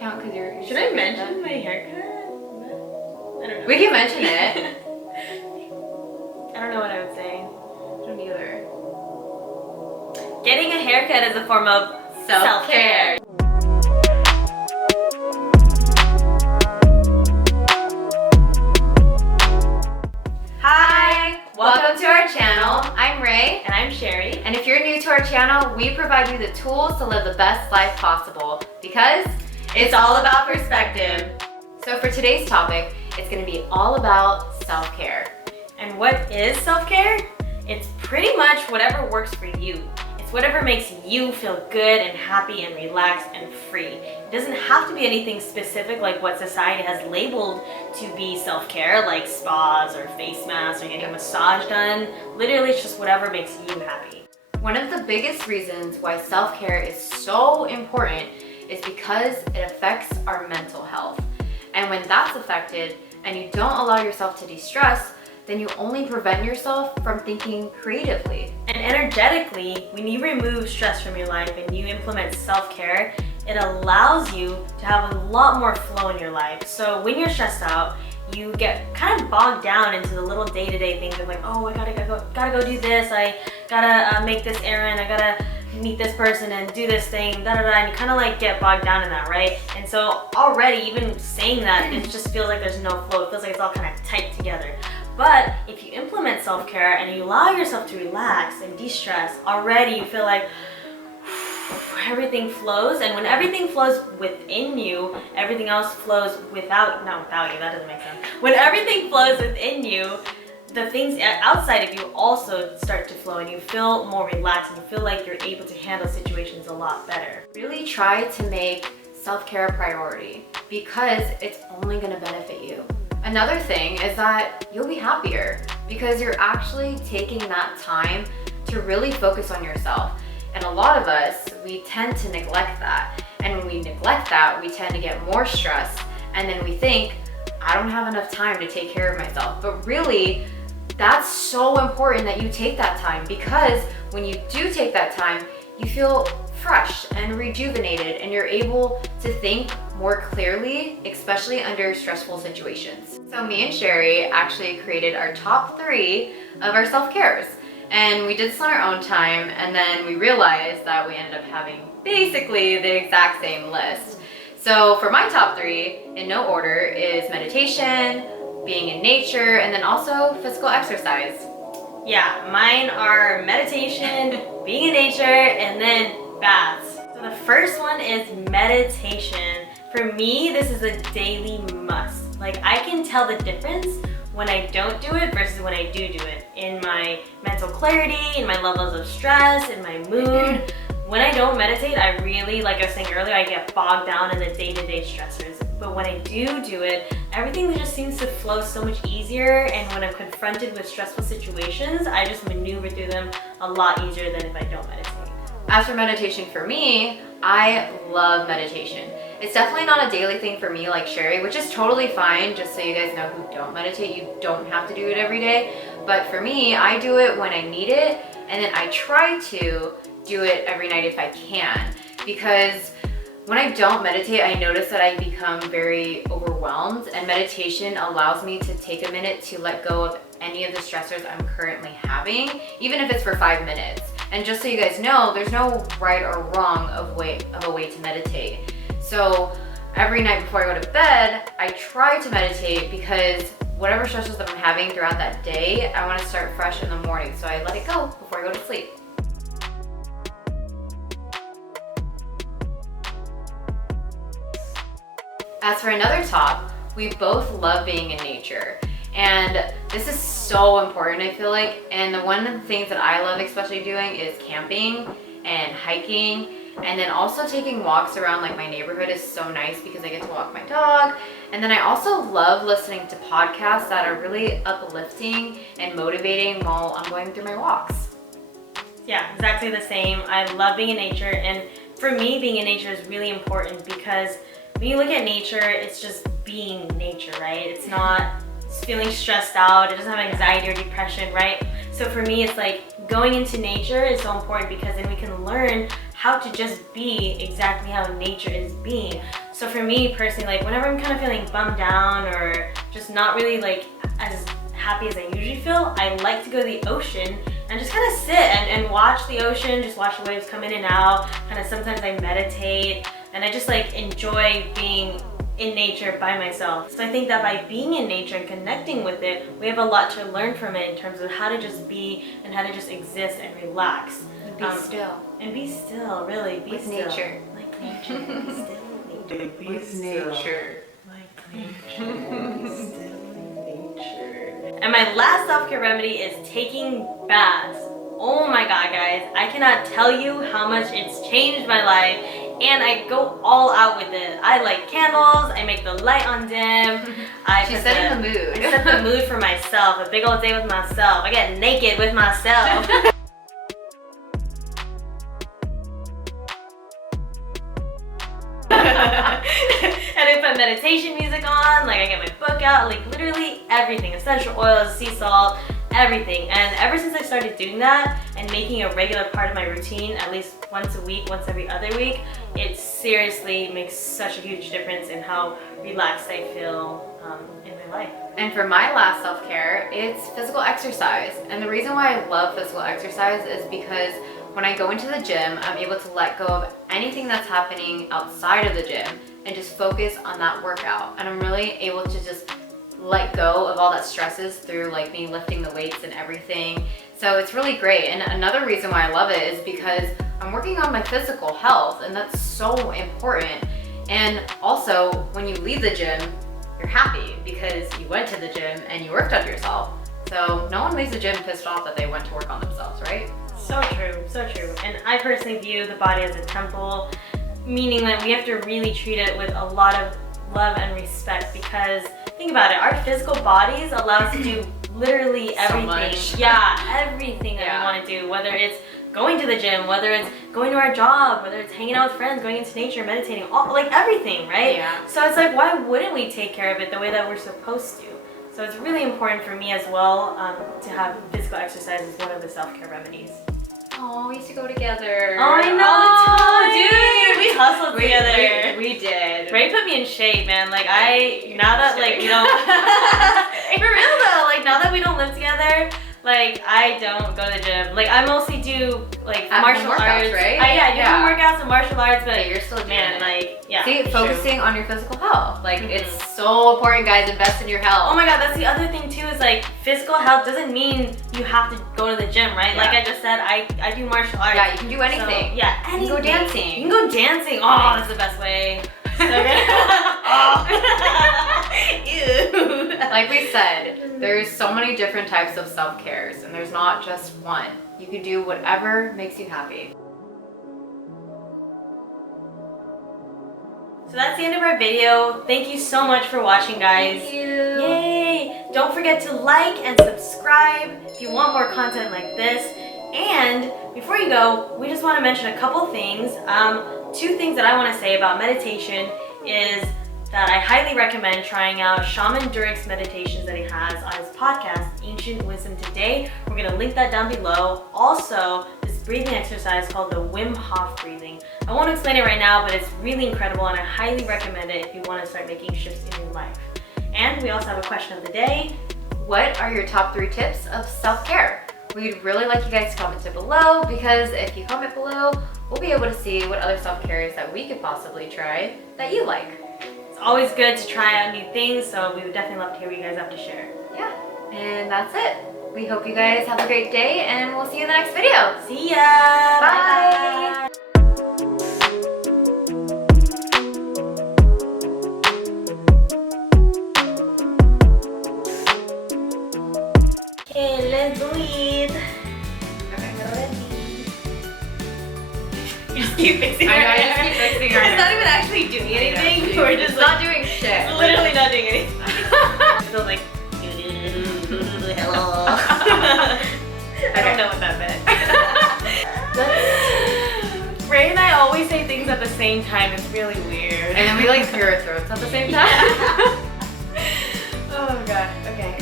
count because you're Should I mention my haircut? I don't know. We can mention it. I don't know what I would say. I don't either. Getting a haircut is a form of self-care. Hi! Welcome to our channel. I'm Rae. And I'm Shari. And if you're new to our channel, we provide you the tools to live the best life possible because it's all about perspective. So for today's topic, it's going to be all about self-care. And what is self-care? It's pretty much whatever works for you. It's whatever makes you feel good and happy and relaxed and free. It doesn't have to be anything specific like what society has labeled to be self-care, like spas or face masks or getting a massage done. Literally, it's just whatever makes you happy. One of the biggest reasons why self-care is so important is because it affects our mental health. And when that's affected and you don't allow yourself to de-stress, then you only prevent yourself from thinking creatively. And energetically, when you remove stress from your life and you implement self-care, it allows you to have a lot more flow in your life. So when you're stressed out, you get kind of bogged down into the little day-to-day things of like, oh, I gotta go do this, I gotta make this errand, I gotta meet this person and do this thing, and you kind of like get bogged down in that, right? And so already, even saying that, it just feels like there's no flow. It feels like it's all kind of tight together. But if you implement self-care and you allow yourself to relax and de-stress, already you feel like everything flows. And when everything flows within you, everything else flows without you. That doesn't make sense. When everything flows within you, the things outside of you also start to flow and you feel more relaxed and you feel like you're able to handle situations a lot better. Really try to make self-care a priority because it's only going to benefit you. Another thing is that you'll be happier because you're actually taking that time to really focus on yourself. And a lot of us, we tend to neglect that. And when we neglect that, we tend to get more stressed. And then we think, I don't have enough time to take care of myself. But really, that's so important that you take that time because when you do take that time, you feel fresh and rejuvenated and you're able to think more clearly, especially under stressful situations. So me and Shari actually created our top 3 of our self-cares. And we did this on our own time and then we realized that we ended up having basically the exact same list. So for my top 3, in no order, is meditation, being in nature, and then also physical exercise. Yeah, mine are meditation, being in nature, and then baths. So the first one is meditation. For me, this is a daily must. Like, I can tell the difference when I don't do it versus when I do it. In my mental clarity, in my levels of stress, in my mood. When I don't meditate, I really, like I was saying earlier, I get bogged down in the day-to-day stressors. But when I do it, everything just seems to flow so much easier. And when I'm confronted with stressful situations, I just maneuver through them a lot easier than if I don't meditate. As for meditation for me, I love meditation. It's definitely not a daily thing for me like Shari, which is totally fine. Just so you guys know who don't meditate, you don't have to do it every day. But for me, I do it when I need it. And then I try to do it every night if I can. Because when I don't meditate, I notice that I become very overwhelmed, and meditation allows me to take a minute to let go of any of the stressors I'm currently having, even if it's for 5 minutes. And just so you guys know, there's no right or wrong of a way to meditate. So every night before I go to bed, I try to meditate because whatever stressors that I'm having throughout that day, I want to start fresh in the morning. So I let it go before I go to sleep. As for another top, we both love being in nature. And this is so important, I feel like. And one of the things that I love especially doing is camping and hiking. And then also taking walks around like my neighborhood is so nice because I get to walk my dog. And then I also love listening to podcasts that are really uplifting and motivating while I'm going through my walks. Yeah, exactly the same. I love being in nature. And for me, being in nature is really important because when you look at nature, it's just being nature, right? It's not feeling stressed out. It doesn't have anxiety or depression, right? So for me, it's like going into nature is so important because then we can learn how to just be exactly how nature is being. So for me personally, like whenever I'm kind of feeling bummed down or just not really like as happy as I usually feel, I like to go to the ocean and just kind of sit and watch the ocean, just watch the waves come in and out. Kind of sometimes I meditate and I just like enjoy being in nature by myself. So I think that by being in nature and connecting with it, we have a lot to learn from it in terms of how to just be and how to just exist and relax. And be still. And be still, really. Be With still. nature. Like nature. Be still. With nature. Like nature. Be still in nature. And my last self-care remedy is taking baths. Oh my god, guys. I cannot tell you how much it's changed my life. And I go all out with it. I light candles, I make the light on dim. She's setting the mood. I set the mood for myself, a big old day with myself. I get naked with myself. And I put meditation music on, like I get my book out, like literally everything. Essential oils, sea salt, everything. And ever since I started doing that and making a regular part of my routine, at least once a week, once every other week, it seriously makes such a huge difference in how relaxed I feel in my life. And for my last self-care, it's physical exercise. And the reason why I love physical exercise is because when I go into the gym, I'm able to let go of anything that's happening outside of the gym and just focus on that workout. And I'm really able to just let go of all that stresses through like me lifting the weights and everything. So it's really great. And another reason why I love it is because I'm working on my physical health, and that's so important. And also, when you leave the gym, you're happy because you went to the gym and you worked on yourself. So no one leaves the gym pissed off that they went to work on themselves, right? So true, so true. And I personally view the body as a temple, meaning that we have to really treat it with a lot of love and respect, because think about it, our physical bodies allow us to do literally everything. much. Yeah, everything that we want to do, whether it's going to the gym, whether it's going to our job, whether it's hanging out with friends, going into nature, meditating, all, like everything, right? Yeah. So it's like, why wouldn't we take care of it the way that we're supposed to? So it's really important for me as well to have physical exercise as one of the self-care remedies. Oh, we used to go together. Oh, I know, all the time. dude. We hustled together. We did. Rae put me in shape, man. Like now that like we don't, for real though, like now that we don't live together, like I don't go to the gym. Like I mostly do like martial workouts, arts, right? I do workouts and martial arts, but you're still doing man, it. like yeah. See, it's focusing true. on your physical health. Like it's so important, guys. Invest in your health. Oh my god, that's the other thing too, is like physical health doesn't mean you have to go to the gym, right? Yeah. Like I just said, I do martial arts. Yeah, you can do anything. So, yeah, You anything. can go dancing. You can go dancing. Oh, that's the best way. So good. Ew. Like we said, there's so many different types of self-cares, and there's not just one. You can do whatever makes you happy. So that's the end of our video. Thank you so much for watching, guys. Thank you. Yay! Don't forget to like and subscribe if you want more content like this. And before you go, we just want to mention a couple things. Two things that I want to say about meditation is that I highly recommend trying out Shaman Durek's meditations that he has on his podcast, Ancient Wisdom Today. We're going to link that down below. Also, this breathing exercise called the Wim Hof breathing. I won't explain it right now, but it's really incredible, and I highly recommend it if you want to start making shifts in your life. And we also have a question of the day. What are your top 3 tips of self-care? We'd really like you guys to comment it below, because if you comment below, we'll be able to see what other self-cares that we could possibly try that you like. It's always good to try out new things, so we would definitely love to hear what you guys have to share. Yeah, and that's it. We hope you guys have a great day, and we'll see you in the next video. See ya! Bye. Okay, let's do it. You just keep fixing I our know, I hair. just keep fixing our It's not hair. even actually doing anything. Dude, We're it's just not like, doing shit. it's literally not doing anything. Still like, hello. I don't know what that meant. Rae and I always say things at the same time. It's really weird. And then we like clear our throats at the same time. Oh god. Okay.